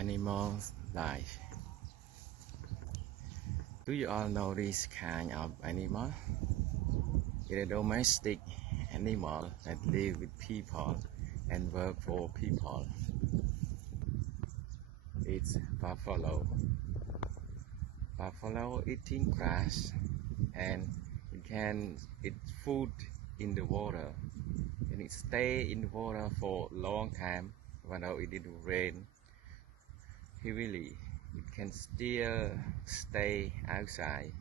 animals life. Do you all know this kind of animal? It's a domestic animal that live with people and work for people. It's buffalo. Buffalo eating grass and it can eat food in the water, and it stay in the water for a long time. When it did rain heavily, it can still stay outside.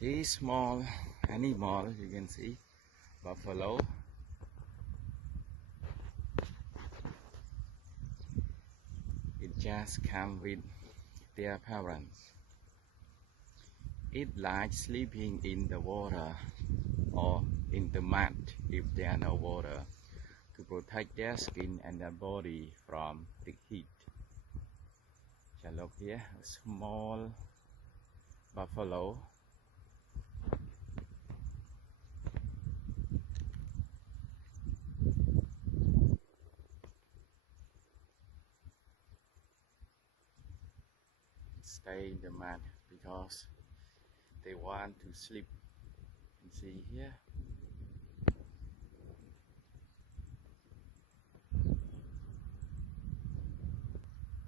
This small animal, you can see buffalo, it just come with their parents. It likes sleeping in the water or in the mud if there are no water, to protect their skin and their body from the heat. So look here, a small buffalo. Stay in the mud because they want to sleep. You can see here.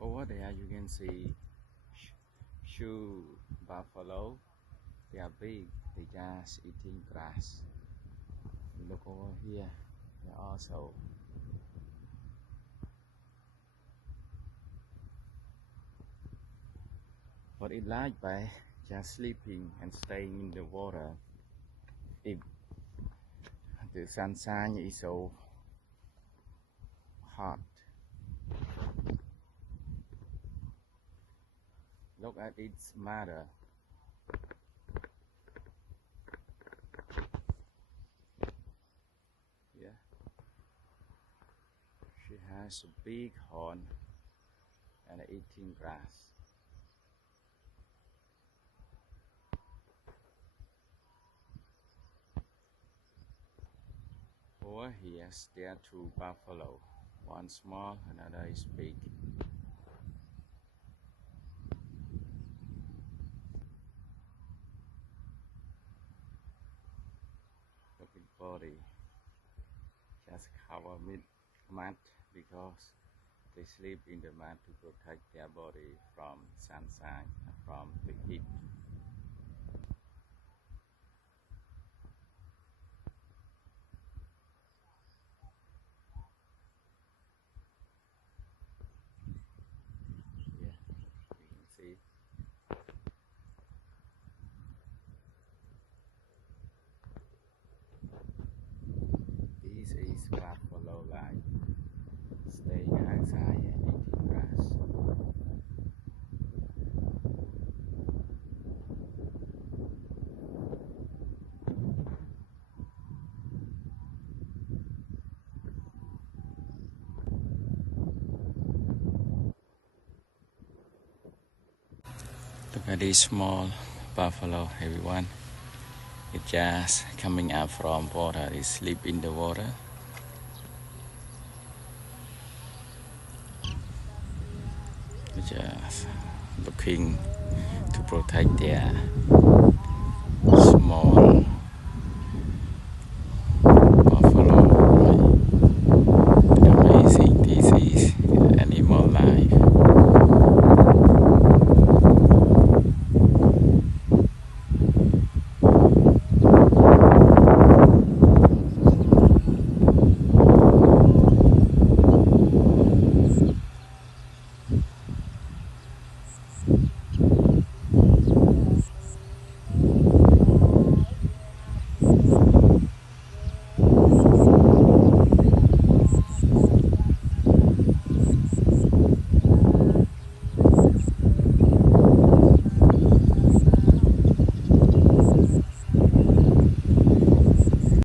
Over there you can see shoe buffalo. They are big, they just eating grass. Look over here, they also. What it like by just sleeping and staying in the water if the sunshine is so hot. Look at its mother. Yeah, she has a big horn and eating grass. Over here there are two buffalo, one small, another is big. Look at body, just covered with mud because they sleep in the mud to protect their body from sunshine, from the heat. Yeah, you can see. This is buffalo life, staying outside and eating grass. Look at this small buffalo, everyone. It just coming out from water. It sleep in the water. Just looking to protect their small